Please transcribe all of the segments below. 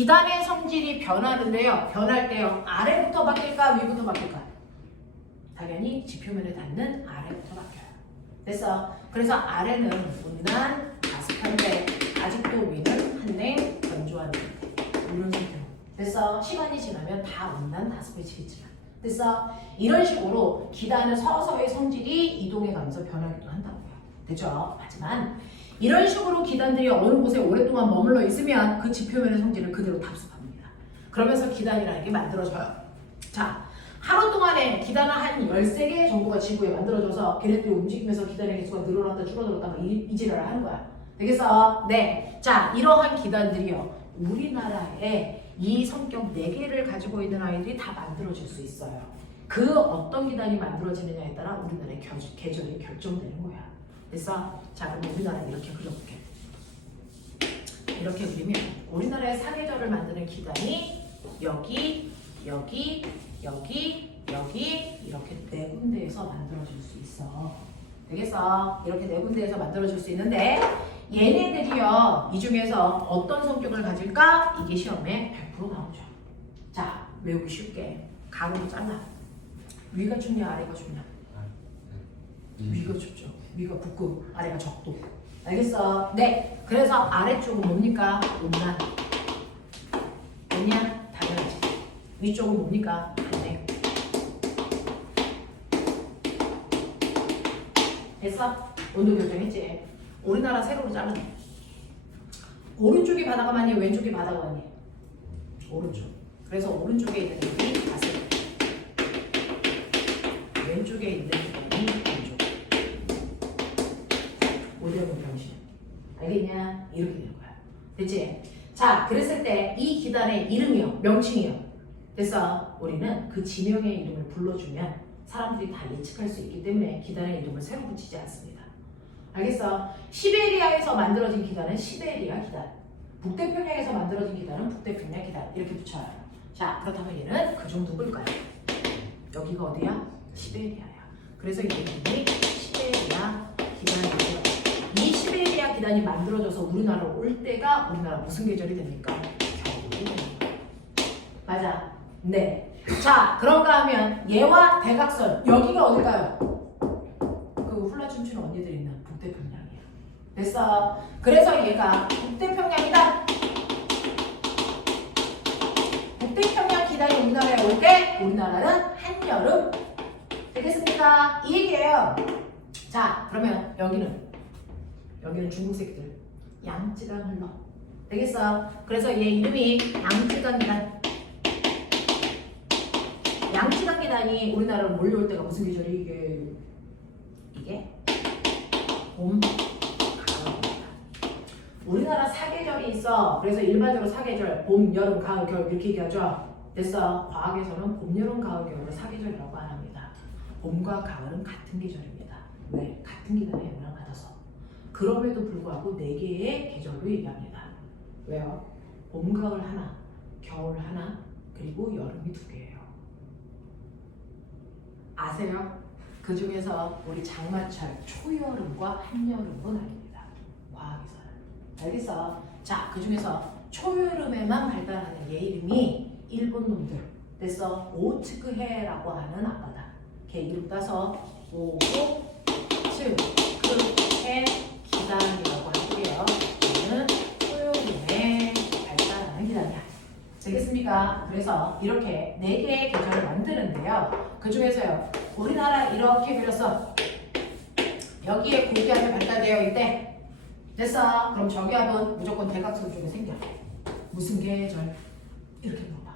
기단의 성질이 변하는데요. 변할 때요. 아래부터 바뀔까? 위부터 바뀔까? 당연히 지표면에 닿는 아래부터 바뀌어요. 됐어? 그래서 아래는 온난 가습한데 아직도 위는 한냉 건조한 이런 상태로. 됐어? 시간이 지나면 다 온난 가습해지겠지만. 됐어? 이런 식으로 기단은 서서히 성질이 이동해 가면서 변하기도 한다고요. 됐죠? 하지만 이런 식으로 기단들이 어느 곳에 오랫동안 머물러 있으면 그 지표면의 성질을 그대로 답습합니다. 그러면서 기단이라는 게 만들어져요. 자, 하루 동안에 기단은 한 13개 정도가 지구에 만들어져서 걔네들이 움직이면서 기단의 개수가 늘어났다 줄어들었다 막 이지랄을 하는 거야. 되겠어? 네. 자, 이러한 기단들이요. 우리나라에 이 성격 4개를 가지고 있는 아이들이 다 만들어질 수 있어요. 그 어떤 기단이 만들어지느냐에 따라 우리나라의 계절이 결정되는 거야. 됐어? 자, 그럼 우리나라 이렇게 그려볼게. 이렇게 그리면 우리나라의 사계절을 만드는 기단이 여기, 여기, 여기, 여기 이렇게 4군데에서 만들어질 수 있어. 되겠어? 이렇게 4군데에서 만들어질 수 있는데 얘네들이요. 이 중에서 어떤 성격을 가질까? 이게 시험에 100% 나오죠. 자, 외우기 쉽게 가로로 잘라. 위가 춥냐 아래가 춥냐? 위가 춥죠. 위가 북극, 아래가 적도. 알겠어? 네. 그래서 아래쪽은 뭡니까? 온난. 왜냐? 당연하지. 위쪽은 뭡니까? 한냉. 됐어? 온도 결정했지? 우리나라 세로로 잘라. 오른쪽이 바다가 많니? 왼쪽이 바다가 많니? 오른쪽. 그래서 오른쪽에 있는 게 가슴. 왼쪽에 있는 게 왼쪽. 모델은 병신. 알겠냐? 이렇게 되는 거야. 됐지? 자, 그랬을 때 이 기단의 이름이요. 명칭이요. 됐어? 우리는 그 지명의 이름을 불러주면 사람들이 다 예측할 수 있기 때문에 기단의 이름을 새로 붙이지 않습니다. 알겠어? 시베리아에서 만들어진 기단은 시베리아 기단. 북태평양에서 만들어진 기단은 북태평양 기단. 이렇게 붙여요. 자, 그렇다면 얘는 그중 누굴까요? 여기가 어디야? 시베리아야. 그래서 이 이름이 시베리아 기단이고요. 이 시베리아 기단이 만들어져서 우리나라로 올 때가 우리나라 무슨 계절이 됩니까? 겨울이 됩니다. 맞아. 네. 자, 그런가 하면 얘와 대각선 여기가 어딜까요? 그 훌라 춤추는 언니들 있는 북태평양이야. 됐어. 그래서 얘가 북태평양이다. 북태평양 기단이 우리나라에 올 때 우리나라는 한여름. 되겠습니까? 이 얘기예요. 자, 그러면 여기는 중국 새끼들 양쯔강 흘러. 되겠어? 그래서 얘 이름이 양쯔강 기단. 양쯔강 기단이 우리나라로 몰려올 때가 무슨 계절이 이게 봄, 가을입니다. 우리나라 사계절이 있어. 그래서 일반적으로 사계절 봄, 여름, 가을, 겨울 이렇게 얘기하죠. 됐어? 과학에서는 봄, 여름, 가을, 겨울을 사계절이라고 안 합니다. 봄과 가을은 같은 계절입니다. 왜? 같은 기간에 영향을 받아서. 그럼에도 불구하고 4개의 계절로 얘기합니다. 왜요? 봄, 가을 하나, 겨울 하나, 그리고 여름이 2개예요. 아세요? 그 중에서 우리 장마철 초여름과 한여름으로 나뉩니다. 과학에서는. 알겠어? 자, 그 중에서 초여름에만 발달하는 얘 이름이 일본 놈들. 됐어? 오츠크해라고 하는 아빠다. 걔 이름 따서 오츠크해 기단이라고 할게요. 얘는 초여름에 발달하는 기단이야. 되겠습니까? 그래서 이렇게 4개의 계절을 만드는데요. 그 중에서요. 우리나라 이렇게 그렸어. 여기에 고기압이 발달되어 있대. 됐어? 그럼 저기압은 무조건 대각선 쪽에 생겨. 무슨 계절? 이렇게 물어봐.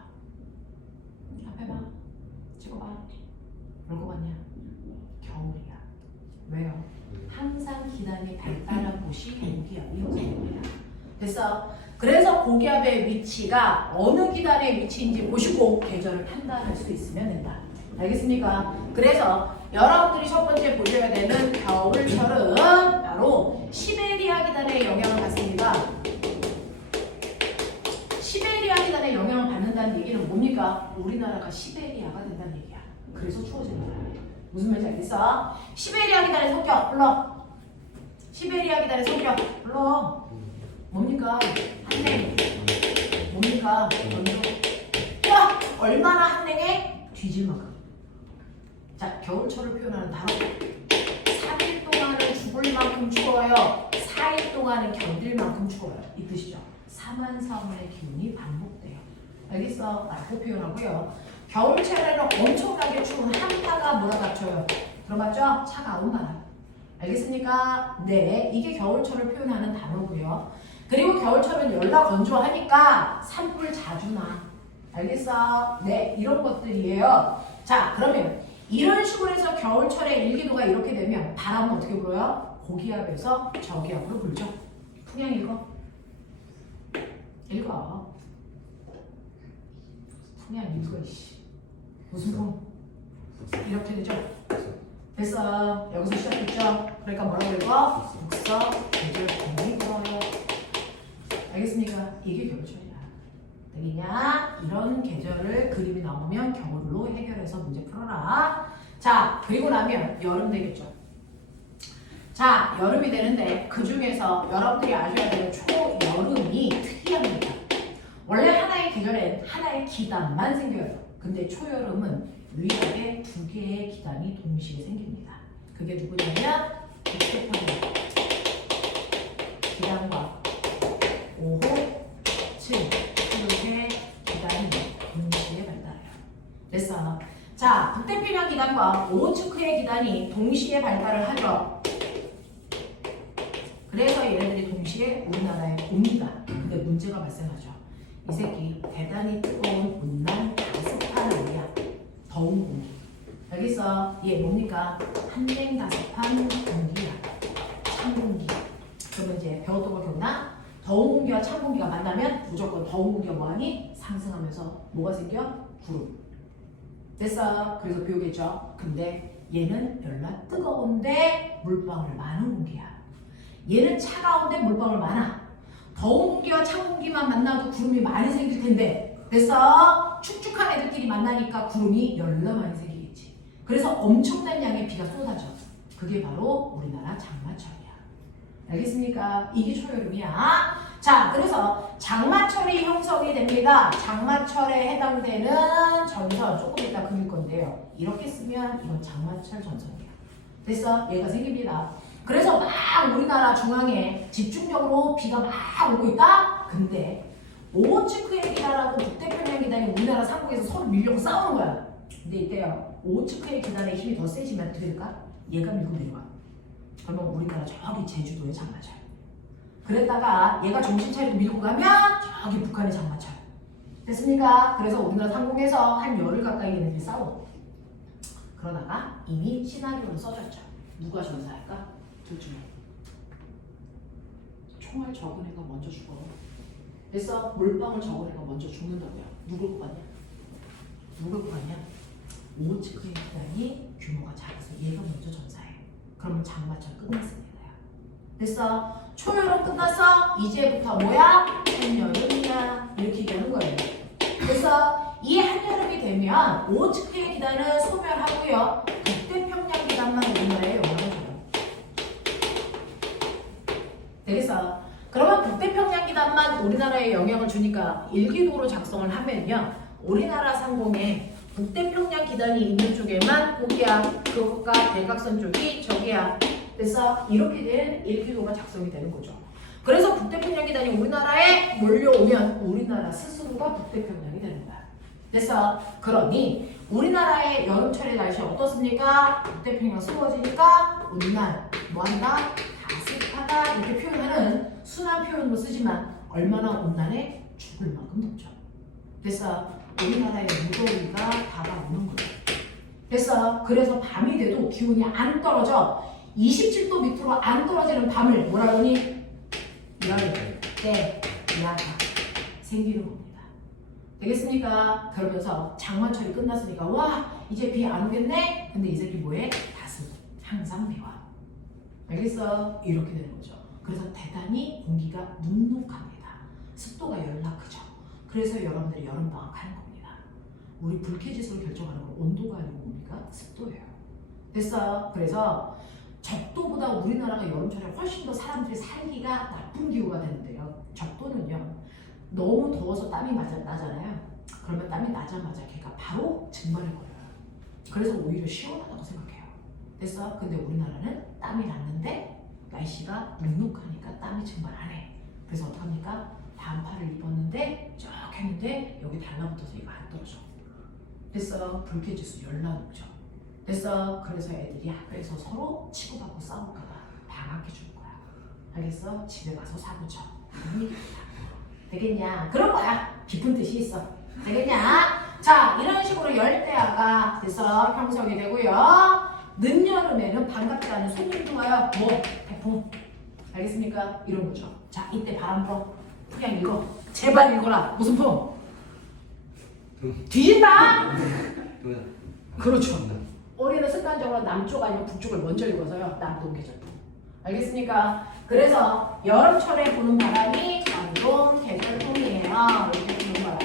앞에 봐. 찍어봐. 그럴 것 같냐? 겨울이야. 왜요? 항상 기단이 발달한 곳이 고기압이 형성됩니다. 됐어? 그래서 고기압의 위치가 어느 기단의 위치인지 보시고 계절을 판단할 수 있으면 된다. 알겠습니까? 그래서 여러분들이 첫 번째 보셔야 되는 겨울철은 바로 시베리아 기단의 영향을 받습니다. 시베리아 기단의 영향을 받는다는 얘기는 뭡니까? 우리나라가 시베리아가 된다는 얘기야. 그래서 추워지는 거야. 무슨 말인지 알겠어? 시베리아 기단의 성격 불러. 시베리아 기단의 성격 불러. 뭡니까? 한냉. 뭡니까? 온도. 와! 얼마나 한냉에? 뒤질 만큼. 자, 겨울철을 표현하는 단어. 3일 동안은 죽을 만큼 추워요. 4일 동안은 견딜 만큼 추워요. 이 뜻이죠. 사만사원의 기온이 반복돼요. 알겠어? 라고 표현하고요. 겨울철에는 엄청나게 추운 한파가 몰아닥쳐요. 들어봤죠? 차가운 바람. 알겠습니까? 네, 이게 겨울철을 표현하는 단어고요. 그리고 겨울철은 열나 건조하니까 산불 자주 나. 알겠어? 네, 이런 것들이에요. 자, 그러면 이런 식으로 해서 겨울철에 일기도가 이렇게 되면 바람은 어떻게 불어요? 고기압에서 저기압으로 불죠. 풍량 읽어. 읽어. 풍량 읽어. 무슨 풍? 이렇게 되죠? 됐어. 여기서 시작했죠? 그러니까 뭐라고 읽어? 북서 계절 공이 불어요. 알겠습니까? 이게 겨울철이야. 되겠냐? 이런 계절을 그림이 나오면 겨울로 해결해서 문제 풀어라. 자, 그리고 나면 여름 되겠죠. 자, 여름이 되는데 그 중에서 여러분들이 아셔야 되는 초여름이 특이합니다. 원래 하나의 계절엔 하나의 기단만 생겨요. 근데 초여름은 유일하게 두 개의 기단이 동시에 생깁니다. 그게 누구냐면 북태평양 기단과 5호, 7, 6의 기단이 동시에 발달해요. 됐어. 자, 북태평양 기단과 5호 측의 기단이 동시에 발달을 하죠. 그래서 얘네들이 동시에 우리나라에 옵니다. 근데 문제가 발생하죠. 이 새끼 대단히 뜨거운 온난 다습한 아니야. 더운 공기. 알겠어? 얘 뭡니까? 한냉 다습한 공기야. 찬 공기. 그러면 이제 배웠던 거 기억나? 더운 공기와 찬 공기가 만나면 무조건 더운 공기가 뭐하니? 상승하면서 뭐가 생겨? 구름. 됐어? 그래서 배우겠죠? 근데 얘는 열나 뜨거운데 물방울 많은 공기야. 얘는 차가운데 물방울 많아. 더운 공기와 찬 공기만 만나도 구름이 많이 생길 텐데. 됐어? 축축한 애들끼리 만나니까 구름이 열나 많이 생기겠지. 그래서 엄청난 양의 비가 쏟아져. 그게 바로 우리나라 장마철이야. 알겠습니까? 이게 초여름이야. 자, 그래서 장마철이 형성이 됩니다. 장마철에 해당되는 전선 조금 이따 그릴 건데요. 이렇게 쓰면 이건 장마철 전선이야. 됐어? 얘가 생깁니다. 그래서 막 우리나라 중앙에 집중적으로 비가 막 오고 있다? 근데 오호츠크의 기단하고 북태평양 기단이 우리나라 상공에서 서로 밀려고 싸우는 거야. 근데 이때요. 오호츠크의 기단의 힘이 더 세지면 어떻게 될까? 얘가 밀고 내려가. 그러면 우리나라 저기 제주도에 장마철. 그랬다가 얘가 정신 차리고 밀고 가면 저기 북한의 장마철. 됐습니까? 그래서 우리나라 상공에서 한 열흘 가까이 얘네들이 싸워. 그러다가 이미 시나리오로 써졌죠. 누가 전사할까? 둘 중에. 총알 적은 애가 먼저 죽어. 그래서 물방울 적은 애가 먼저 죽는다고요. 누굴 것 같냐? 누굴 것 같냐? 오호츠크의 기단이 규모가 작아서 얘가 먼저 전사해. 그러면 장마철 끝났습니다. 됐어? 초여름 끝났어? 이제부터 뭐야? 한여름이야. 이렇게 얘기하는 거예요. 그래서 이 한여름이 되면 오호츠크의 기단은 소멸하고요. 북태평양 기단만 우리나라에 영향을 줘요. 되겠어? 그러면 북태평양 기단만 우리나라에 영향을 주니까 일기도로 작성을 하면요. 우리나라 상공에 북태평양 기단이 있는 쪽에만 고기압, 그것과 대각선 쪽이 저기야. 그래서 이렇게 된 일기도가 작성이 되는 거죠. 그래서 북태평양 기단이 우리나라에 몰려오면 우리나라 스스로가 북태평양이 되는 거야. 그래서 그러니 우리나라의 여름철의 날씨 어떻습니까? 북태평양 습워지니까 온난, 뭐한다? 다습하다 이렇게 표현하는 순한 표현으로 쓰지만 얼마나 온난해? 죽을 만큼 덥죠. 그래서 우리나라의 무더위가 다가오는 거예요. 그래서 밤이 돼도 기온이 안 떨어져. 27도 밑으로 안 떨어지는 밤을 뭐라 그러니? 열대, 야가 생기는 겁니다. 되겠습니까? 그러면서 장마철이 끝났으니까 와 이제 비 안 오겠네? 근데 이 새끼 뭐해? 다습, 항상 비와. 알겠어? 이렇게 되는 거죠. 그래서 대단히 공기가 눅눅합니다. 습도가 연락크죠. 그래서 여러분들이 여름방학 하는 겁니다. 우리 불쾌지수를 결정하는 건 온도가 아니고 뭡니까? 습도예요. 됐어? 그래서 적도보다 우리나라가 여름철에 훨씬 더 사람들이 살기가 나쁜 기후가 되는데요. 적도는요. 너무 더워서 땀이 나잖아요. 그러면 땀이 나자마자 걔가 바로 증발을 걸어요. 그래서 오히려 시원하다고 생각해요. 됐어? 근데 우리나라는 땀이 났는데 날씨가 눅눅하니까 땀이 증발 안 해. 그래서 어떡합니까? 반팔을 입었는데 쭉 했는데 여기 달라붙어서 이거 안 떨어져. 됐어? 불쾌지수 열나눕죠. 됐어? 그래서 애들이 학교에서 서로 치고받고 싸울까봐 방학해 주는 거야. 알겠어? 집에 가서 사고 쳐. 되겠냐? 그런 거야. 깊은 뜻이 있어. 되겠냐? 자, 이런 식으로 열대야가 돼서 형성이 되고요. 늦여름에는 반갑지 않은 손님도 와요. 뭐? 태풍. 알겠습니까? 이런 거죠. 자, 이때 바람 불어. 그냥 읽어. 제발 읽어라. 무슨 풍? 뒤진다? 그렇죠. 우리는 습관적으로 남쪽 아니면 북쪽을 먼저 읽어서요. 남동계절풍. 알겠습니까? 그래서 여름철에 부는 바람이 남동계절풍이에요. 이렇게 부는 바람.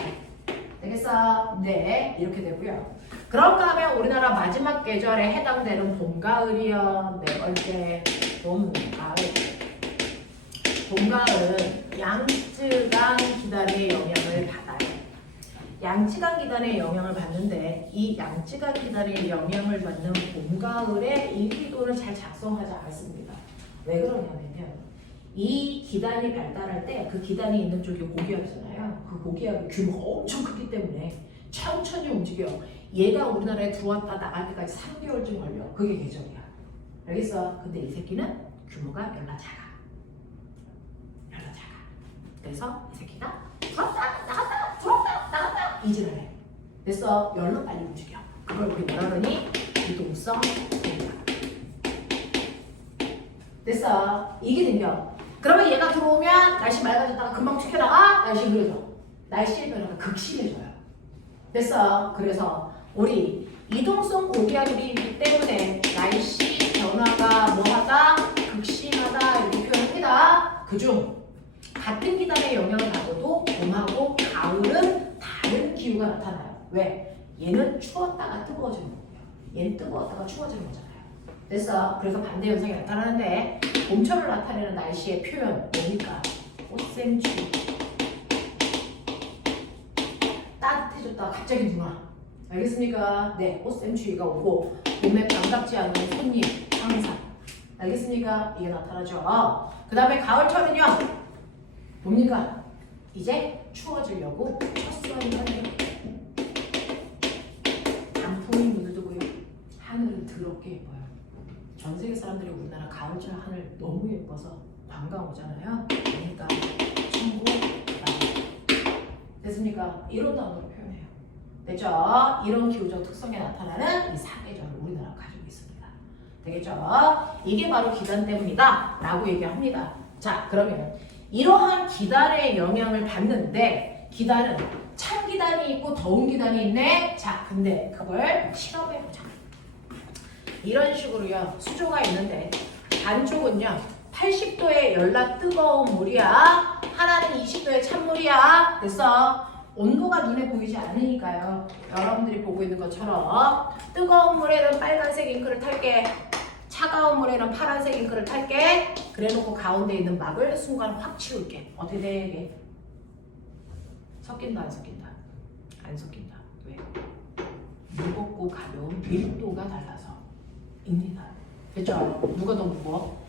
되겠어? 네, 이렇게 되고요. 그런가 하면 우리나라 마지막 계절에 해당되는 봄, 가을이요. 네 번째, 봄, 가을. 봄, 가을은 양쯔강 기단의 영향을 받아요. 양쯔강 기단의 영향을 받는데 이 양쯔강 기단의 영향을 받는 봄, 가을의 일기도를 잘 작성하지 않았습니다. 왜 그러냐면요. 이 기단이 발달할 때 그 기단이 있는 쪽이 고기압이잖아요. 그 고기압의 규모가 엄청 크기 때문에 천천히 움직여. 얘가 우리나라에 들어왔다 나갈 때까지 3개월쯤 걸려. 그게 계절이야. 알겠어? 근데 이 새끼는 규모가 열나 작아. 열나 작아. 그래서 이 새끼가 들어왔다 나갔다 들어왔다 나갔다 이질을 해. 됐어? 열로 빨리 움직여. 그걸 우리 뭐라 그러니? 이동성 변화. 됐어? 이게 생겨. 그러면 얘가 들어오면 날씨 맑아졌다가 금방 튀겨나가 날씨 흐려져. 날씨의 변화가 극심해져요. 됐어? 그래서 우리 이동성 고기압이기 때문에 날씨 변화가 뭐하다? 극심하다 이렇게 표현합니다. 그중 같은 기단의 영향을 받아도 봄하고 가을은 다른 기후가 나타나요. 왜? 얘는 추웠다가 뜨거워지는 거고요. 얘는 뜨거웠다가 추워지는 거잖아요. 됐어? 그래서 반대 현상이 나타나는데 봄철을 나타내는 날씨의 표현 뭡니까? 꽃샘추위. 따뜻해졌다가 갑자기 누나. 알겠습니까? 네, 꽃샘추위가 오고 봄에 반갑지 않은 손님 항상. 알겠습니까? 이게 나타나죠. 그 다음에 가을철은요. 뭡니까? 이제 추워지려고 첫 선을 단풍이 물들고요. 하늘은 더럽게 예뻐요. 전 세계 사람들이 우리나라 가을철 하늘 너무 예뻐서 관광 오잖아요. 그러니까 천국 됐습니까? 이런 단어로 표현해요. 됐죠? 이런 기후적 특성에 나타나는 이 사계절을 우리나라가 가지고 있습니다. 되겠죠? 이게 바로 기단 때문이다 라고 얘기합니다. 자, 그러면 이러한 기단의 영향을 받는데 기단은 찬 기단이 있고 더운 기단이 있네. 자, 근데 그걸 실험해보자. 이런 식으로요. 수조가 있는데 반쪽은요 80도의 열나 뜨거운 물이야. 하나는 20도의 찬물이야. 됐어? 온도가 눈에 보이지 않으니까요. 여러분들이 보고 있는 것처럼 뜨거운 물에는 빨간색 잉크를 탈게. 차가운 물에는 파란색 잉크를 탈게. 그래놓고 가운데 있는 막을 순간 확 치울게. 어떻게 돼 이게? 섞인다 안 섞인다? 안 섞인다. 왜? 무겁고 가벼운 밀도가 달라서 입니다. 됐죠? 누가 더 무거워?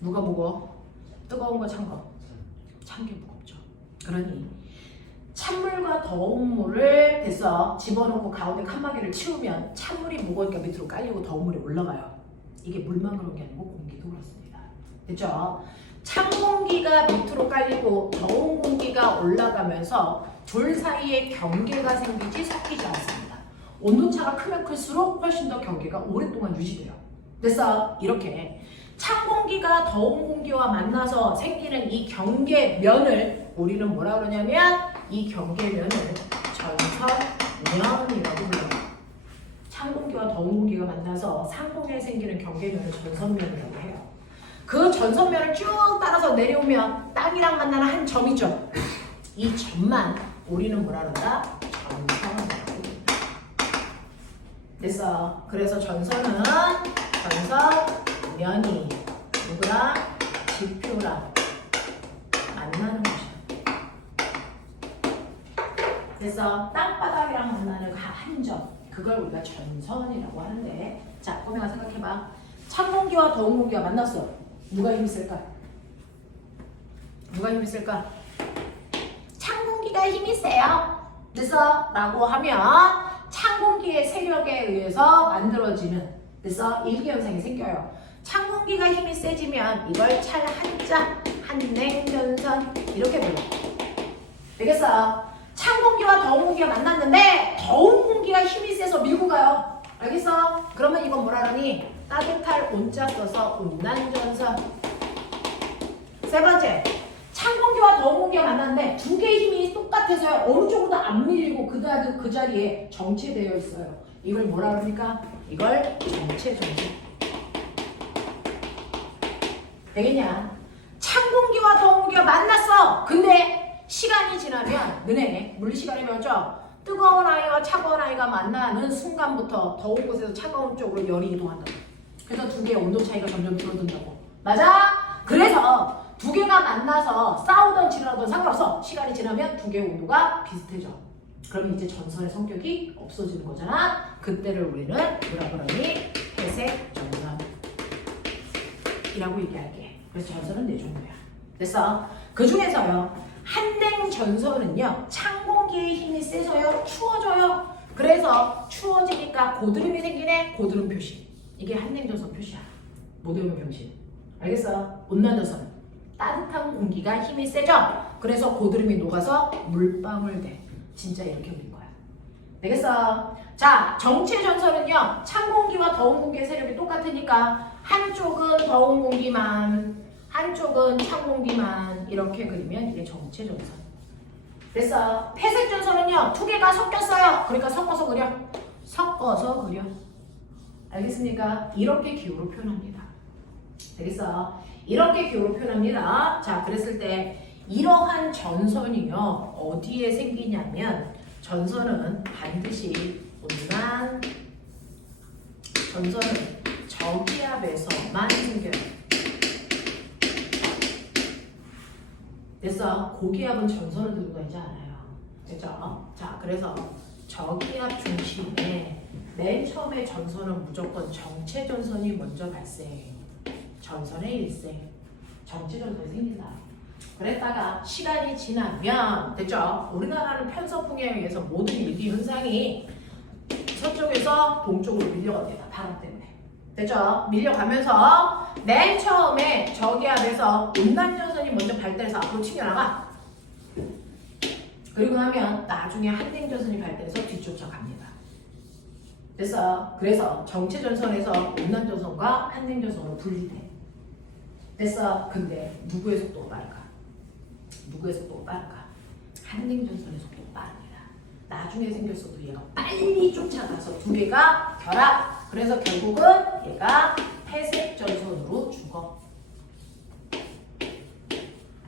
누가 무거워? 뜨거운 거 찬 거? 찬 게 무겁죠. 그러니 찬물과 더운 물을 됐어 집어넣고 가운데 칸막이를 치우면 찬물이 무거우니까 밑으로 깔리고 더운 물이 올라가요. 이게 물만 그런 게 아니고 공기도 그렇습니다. 됐죠? 찬 공기가 밑으로 깔리고 더운 공기가 올라가면서 둘 사이에 경계가 생기지 섞이지 않습니다. 온도차가 크면 클수록 훨씬 더 경계가 오랫동안 유지돼요. 됐어? 이렇게 찬 공기가 더운 공기와 만나서 생기는 이 경계면을 우리는 뭐라 그러냐면 이 경계면을 전선면이라고 불러요. 찬 공기와 더운 공기가 만나서 상공에 생기는 경계면을 전선면이라고 해요. 그 전선면을 쭉 따라서 내려오면 땅이랑 만나는 한 점이죠. 이 점만 우리는 뭐라 그런다? 전선이라고 합니다. 됐어. 그래서 전선은 전선면이 누구랑? 지표랑 만나는 것이야. 그래서 땅바닥이랑 만나는 그 한 점, 그걸 우리가 전선이라고 하는데, 자, 꼬맹아 생각해봐. 찬 공기와 더운 공기가 만났어. 누가 힘이 쓸까? 누가 힘이 쓸까? 찬 공기가 힘이 세요. 그래서 라고 하면 찬 공기의 세력에 의해서 만들어지는, 그래서 일기현상이 생겨요. 찬 공기가 힘이 세지면 이걸 찰 한자, 한냉전선 이렇게 불러. 알겠어? 찬 공기와 더운 공기가 만났는데 더운 공기가 힘이 세서 밀고 가요. 알겠어? 그러면 이건 뭐라 하니? 따뜻할 온자 써서 온난전선. 세 번째, 찬 공기와 더운 공기가 만났는데 두 개의 힘이 똑같아서 어느 쪽으로도 안 밀리고 그 자리에 정체되어 있어요. 이걸 뭐라 그러니까? 이걸 정체전선. 되겠냐? 찬 공기와 더운 공기가 만났어. 근데 시간이 지나면 너네 물리시간에 배웠죠? 뜨거운 아이와 차가운 아이가 만나는 순간부터 더운 곳에서 차가운 쪽으로 열이 이동한다. 그래서 두 개의 온도 차이가 점점 줄어든다고. 맞아? 그래서 두 개가 만나서 싸우던 지나던 상관없어. 시간이 지나면 두 개의 온도가 비슷해져. 그러면 이제 전선의 성격이 없어지는 거잖아. 그때를 우리는 뭐라고 그러니? 회색 전선이라고 얘기할게. 그래서 전선은 네 종류야. 됐어? 그 중에서요, 한냉 전선은요, 찬 공기의 힘이 세서요, 추워져요. 그래서 추워지니까 고드름이 생기네. 고드름 표시. 이게 한냉 전선 표시야. 못 외우면 병신. 알겠어? 온난 전선. 따뜻한 공기가 힘이 세죠? 그래서 고드름이 녹아서 물방울 돼. 진짜 이렇게 그린 거야. 되겠어? 자, 정체 전선은요, 찬 공기와 더운 공기의 세력이 똑같으니까 한쪽은 더운 공기만, 한쪽은 찬 공기만 이렇게 그리면 이게 정체 전선. 됐어? 회색 전선은요, 두 개가 섞였어요. 그러니까 섞어서 그려. 섞어서 그려. 알겠습니까? 이렇게 기호로 표현합니다. 되겠어? 이렇게 기호로 표현합니다. 자, 그랬을 때 이러한 전선이요, 어디에 생기냐면, 전선은 반드시 온난 전선은 저기압에서만 생겨요. 그래서 고기압은 전선을 들고 다니지 않아요. 됐죠? 자, 그래서 저기압 중심에 맨 처음에 전선은 무조건 정체 전선이 먼저 발생해요. 전선의 일생, 정체 전선이 생긴다. 그랬다가 시간이 지나면, 됐죠? 우리나라는 편서풍에 의해서 모든 일기 현상이 서쪽에서 동쪽으로 밀려갑니다. 바람 때문에. 됐죠? 밀려가면서 맨 처음에 저기압에서 온난전선이 먼저 발달해서 앞으로 튕겨나가. 그리고 나면 나중에 한냉전선이 발달해서 뒤쫓아갑니다. 그래서 정체전선에서 온난전선과 한냉전선으로 분리돼. 됐어? 근데 누구의 속도가 빠를까? 누구의 속도가 빠를까? 한냉전선의 속도가 빠릅니다. 나중에 생겼어도 얘가 빨리 쫓아가서 두 개가 결합. 그래서 결국은 얘가 회색 전선으로 죽어.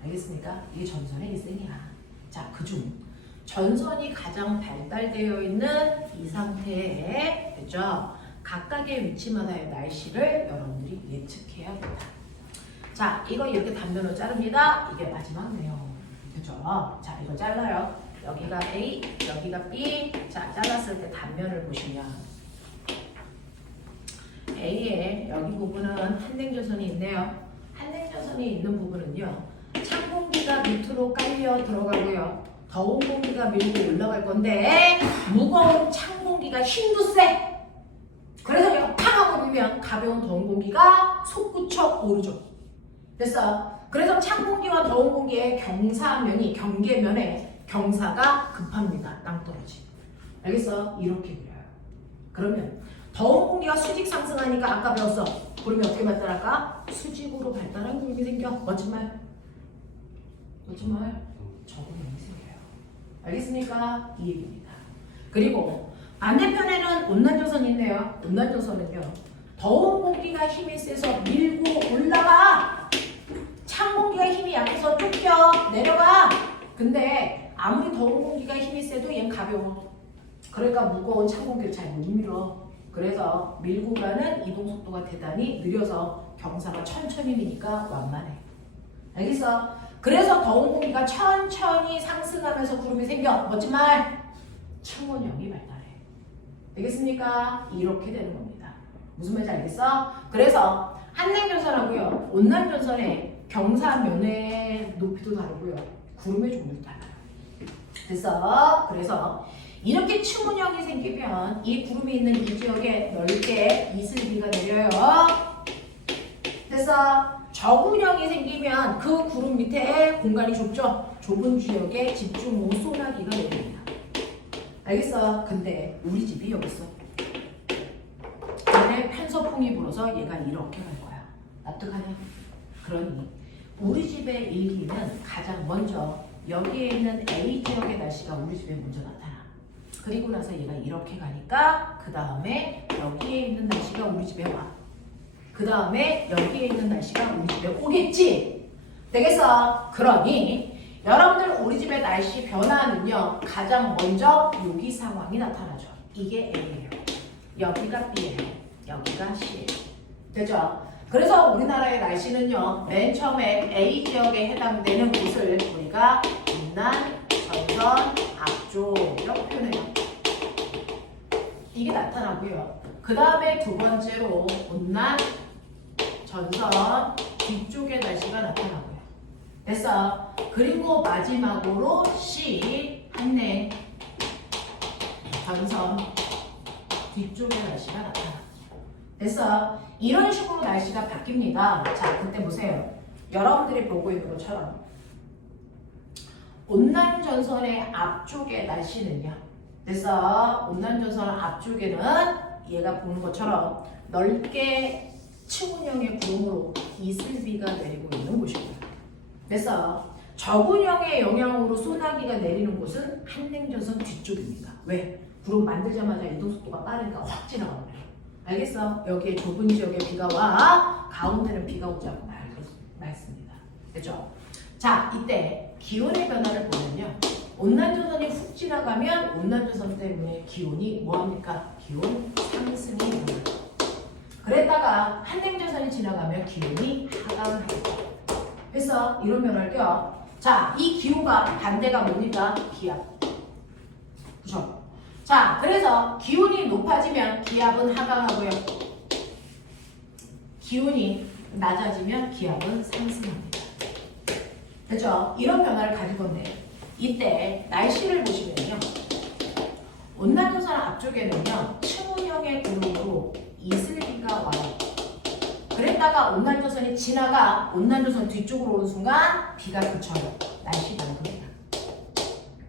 알겠습니까? 이게 전선의 일생이야. 자, 그중 전선이 가장 발달되어 있는 이 상태에, 그죠? 각각의 위치마다의 날씨를 여러분들이 예측해야 된다. 자, 이거 이렇게 단면으로 자릅니다. 이게 마지막 내용. 그죠? 자, 이거 잘라요. 여기가 A, 여기가 B. 자, 잘랐을 때 단면을 보시면 A에 여기 부분은 한냉전선이 있네요. 한냉전선이 있는 부분은요, 찬 공기가 밑으로 깔려 들어가고요, 더운 공기가 밀고 올라갈 건데 무거운 찬 공기가 힘도 세. 그래서 얘가 팡 하고 밀면 가벼운 더운 공기가 솟구쳐 오르죠. 됐어? 그래서 찬 공기와 더운 공기의 경사면이, 경계면에 경사가 급합니다. 땅떨어지. 알겠어? 이렇게 그려요. 그러면 더운 공기가 수직 상승하니까 아까 배웠어. 구름이 어떻게 발달할까? 수직으로 발달한 구름이 생겨. 멋진 말. 멋진 말. 저구름이 생겨요. 알겠습니까? 이 얘기입니다. 그리고 반대편에는 온난전선이 있네요. 온난전선은요, 더운 공기가 힘이 세서 밀고 올라가. 찬 공기가 힘이 약해서 쫓겨 내려가. 근데 아무리 더운 공기가 힘이 세도 얘는 가벼워. 그러니까 무거운 찬 공기를 잘 못 밀어. 그래서 밀고 가는 이동 속도가 대단히 느려서 경사가 천천히 미니까 완만해. 알겠어? 그래서 더운 공기가 천천히 상승하면서 구름이 생겨. 멋진 말. 층온형이 발달해. 되겠습니까? 이렇게 되는 겁니다. 무슨 말인지 알겠어? 그래서 한냉전선하고요, 온난전선의 경사면의 높이도 다르고요, 구름의 종류도 달라요. 그래서 이렇게 층온형이 생기면 이 구름이 있는 이 지역에 넓게 이슬비가 내려요. 됐어? 저군형이 생기면 그 구름 밑에 공간이 좁죠? 좁은 지역에 집중호 소나기가 내립니다. 알겠어? 근데 우리 집이 여기 있어. 근데 편서풍이 불어서 얘가 이렇게 갈 거야. 납득하냐? 그러니 우리 집의 일기는 가장 먼저 여기에 있는 A 지역의 날씨가 우리 집에 먼저 나타나. 그리고 나서 얘가 이렇게 가니까 그 다음에 여기에 있는 날씨가 우리 집에 와. 그 다음에 여기에 있는 날씨가 우리 집에 오겠지? 되겠어? 그러니 여러분들 우리 집의 날씨 변화는요, 가장 먼저 여기 상황이 나타나죠. 이게 A예요. 여기가 B예요. 여기가 C예요. 되죠? 그래서 우리나라의 날씨는요, 맨 처음에 A 지역에 해당되는 곳을 우리가 온난, 전선, 앞쪽 이렇게 표현해요. 이게 나타나고요. 그 다음에 두 번째로 온난, 전선, 뒤쪽의 날씨가 나타나고요. 됐어? 그리고 마지막으로 C, 한냉, 전선, 뒤쪽의 날씨가 나타나. 됐어? 이런 식으로 날씨가 바뀝니다. 자, 그때 보세요. 여러분들이 보고 있는 것처럼 온난전선의 앞쪽의 날씨는요. 됐어? 온난전선 앞쪽에는 얘가 보는 것처럼 넓게 층운형의 구름으로 이슬비가 내리고 있는 곳이고요. 됐어? 저군형의 영향으로 소나기가 내리는 곳은 한냉전선 뒤쪽입니다. 왜? 구름 만들자마자 이동속도가 빠르니까 확 지나가는 거예요. 알겠어? 여기에 좁은 지역에 비가 와, 가운데는 비가 오자고 말씀입니다. 됐죠? 자, 이때 기온의 변화를 보면요, 온난전선이 훅 지나가면 온난전선 때문에 기온이 뭐합니까? 기온 상승이 일어나요. 그랬다가 한냉전선이 지나가면 기온이 하강합니다. 그래서 이런 변화를 껴. 자, 이 기후가 반대가 뭡니까? 기압. 그죠? 자, 그래서 기온이 높아지면 기압은 하강하고요. 기온이 낮아지면 기압은 상승합니다. 그죠? 이런 변화를 가질 건데, 이때 날씨를 보시면요, 온난전선 앞쪽에는요, 층운형의 구름으로 이슬비가 와요. 그랬다가 온난전선이 지나가 온난전선 뒤쪽으로 오는 순간 비가 그쳐요. 날씨 변화입니다.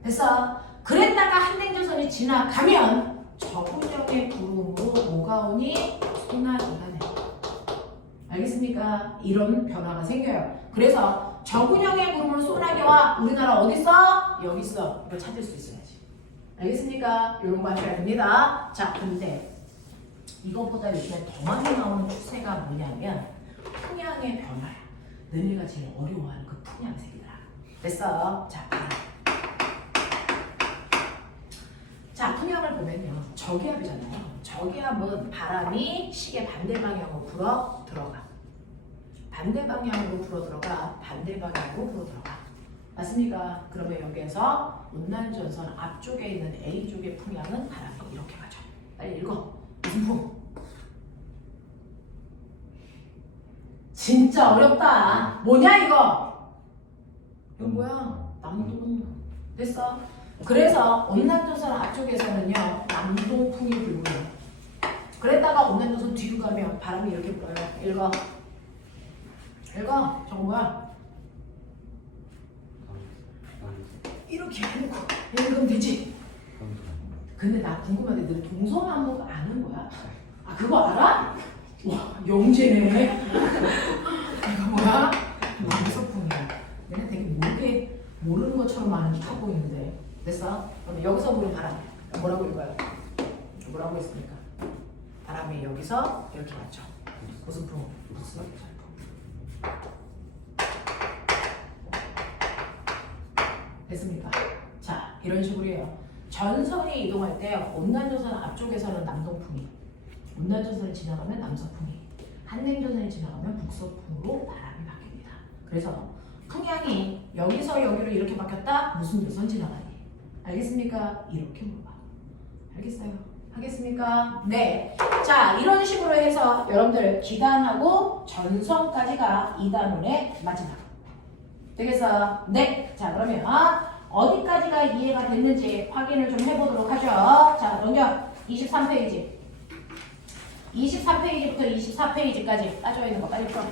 됐어? 그랬다가 한냉전선이 지나가면 저군형의 구름으로 뭐가 오니? 소나기가 내. 알겠습니까? 이런 변화가 생겨요. 그래서 저군형의 구름으로 소나기와 우리나라 어디 있어? 여기 있어. 이거 찾을 수 있어야지. 알겠습니까? 이런 거 하셔야 됩니다. 자, 근데 이것보다 요즘에 더 많이 나오는 추세가 뭐냐면 풍향의 변화야. 너희가 제일 어려워하는 그 풍향색이더라. 됐어? 자, 풍향을 보면요, 저기압이잖아요. 저기압은 바람이 시계 반대 방향으로 불어 들어가. 반대 방향으로 불어 들어가. 반대 방향으로 불어 들어가. 맞습니까? 그러면 여기에서 온난전선 앞쪽에 있는 A 쪽의 풍향은 바람이 이렇게 가죠. 빨리 읽어. 무슨 풍? 진짜 어렵다. 뭐냐 이거? 이거 뭐야? 남동. 됐어? 그래서 온난전선 앞쪽에서는요, 남동풍이 불고요. 그랬다가 온난전선 뒤로 가면 바람이 이렇게 불어요. 읽어. 읽어. 저거 뭐야? 이렇게 해놓고 읽으면 되지. 근데 나 궁금한데 너 동서남북 아는 거야? 아, 그거 알아? 와, 영재네. 이거 뭐야? 남서풍이야. 내가 되게 모르는 것처럼 아는 척 하고 있는데. 됐어? 그럼 여기서 부는 바람 뭐라고 읽어요? 뭐라고 했습니까? 바람이 여기서 이렇게 왔죠. 무슨 풍? 무슨 풍? 됐습니까? 자, 이런 식으로요. 전선이 이동할 때요, 온난전선 앞쪽에서는 남동풍이, 온난전선이 지나가면 남서풍이, 한냉전선이 지나가면 북서풍으로 바람이 바뀝니다. 그래서 풍향이 여기서 여기로 이렇게 바뀌었다? 무슨 전선 지나가니? 알겠습니까? 이렇게 물어봐. 알겠어요? 하겠습니까? 네. 자, 이런 식으로 해서 여러분들 기단하고 전성까지가 2단원의 마지막. 되겠어? 네. 자, 그러면 어디까지가 이해가 됐는지 확인을 좀 해보도록 하죠. 자, 넘겨. 23페이지. 23페이지부터 24페이지까지 빠져있는 거 빨리 풀어.